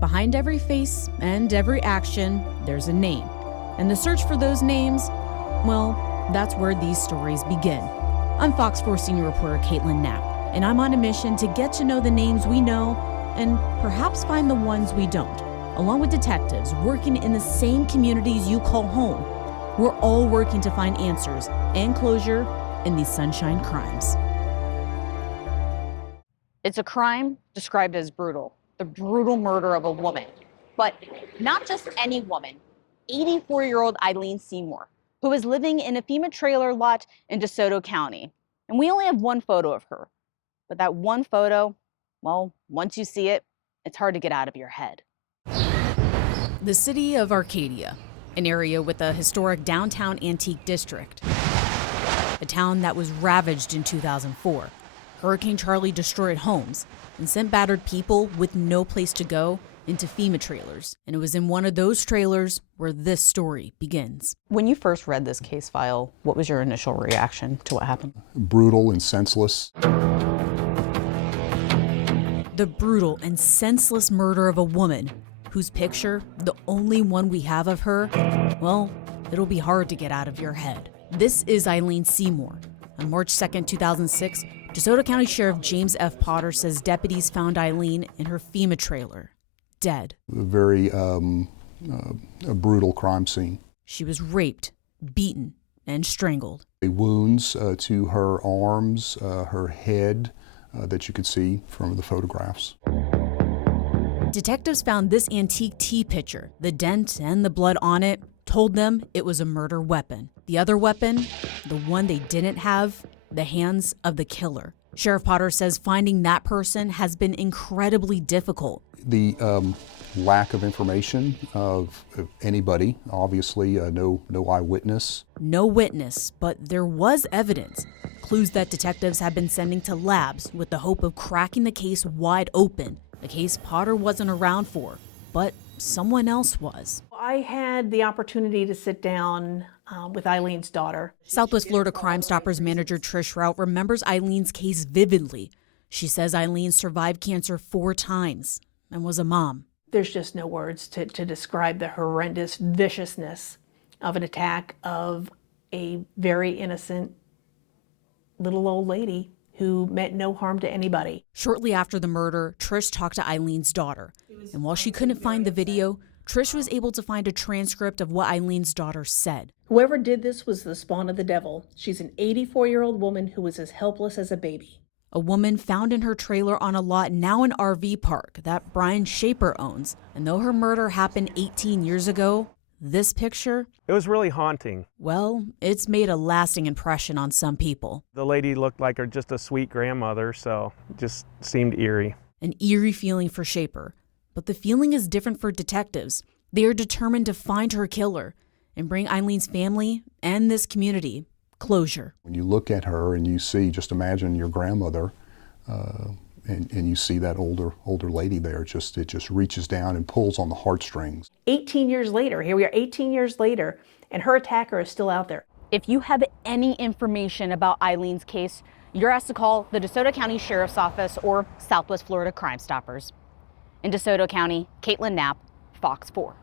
Behind every face and every action, there's a name. And the search for those names, well, that's where these stories begin. I'm Fox 4 senior reporter Caitlin Knapp, and I'm on a mission to get to know the names we know and perhaps find the ones we don't. Along with detectives working in the same communities you call home, we're all working to find answers and closure in these sunshine crimes. It's a crime described as brutal, the brutal murder of a woman. But not just any woman, 84-year-old Eileen Seymour, who is living in a FEMA trailer lot in Desoto County. And we only have one photo of her. But that one photo, well, once you see it, it's hard to get out of your head. The city of Arcadia, an area with a historic downtown antique district. A town that was ravaged in 2004. Hurricane Charley destroyed homes and sent battered people with no place to go into FEMA trailers. And it was in one of those trailers where this story begins. When you first read this case file, what was your initial reaction to what happened? Brutal and senseless. The brutal and senseless murder of a woman whose picture, the only one we have of her, well, it'll be hard to get out of your head. This is Eileen Seymour. On March 2nd, 2006, DeSoto County Sheriff James F. Potter says deputies found Eileen in her FEMA trailer, dead. A very a brutal crime scene. She was raped, beaten, and strangled. Wounds to her arms, her head that you could see from the photographs. Detectives found this antique tea pitcher. The dent and the blood on it told them it was a murder weapon. The other weapon, the one they didn't have, the hands of the killer. Sheriff Potter says finding that person has been incredibly difficult. The lack of information of anybody, obviously no eyewitness. No witness, but there was evidence. Clues that detectives have been sending to labs with the hope of cracking the case wide open. A case Potter wasn't around for, but someone else was. I had the opportunity to sit down with Eileen's daughter. Southwest Florida Crime Stoppers manager Trish Rout remembers Eileen's case vividly. She says Eileen survived cancer 4 times and was a mom. There's just no words to describe the horrendous viciousness of an attack of a very innocent little old lady who meant no harm to anybody. Shortly after the murder, Trish talked to Eileen's daughter. And while she couldn't find the video, Trish was able to find a transcript of what Eileen's daughter said. Whoever did this was the spawn of the devil. She's an 84-year-old woman who was as helpless as a baby. A woman found in her trailer on a lot now an RV park that Brian Shaper owns. And though her murder happened 18 years ago, this picture, it was really haunting. Well, it's made a lasting impression on some people. The lady looked like just a sweet grandmother, so it just seemed eerie. An eerie feeling for Shaper. But the feeling is different for detectives. They are determined to find her killer and bring Eileen's family and this community closure. When you look at her and you see, just imagine your grandmother, and you see that older lady there, it just reaches down and pulls on the heartstrings. 18 years later, here we are 18 years later, and her attacker is still out there. If you have any information about Eileen's case, you're asked to call the DeSoto County Sheriff's Office or Southwest Florida Crime Stoppers. In DeSoto County, Caitlin Knapp, Fox 4.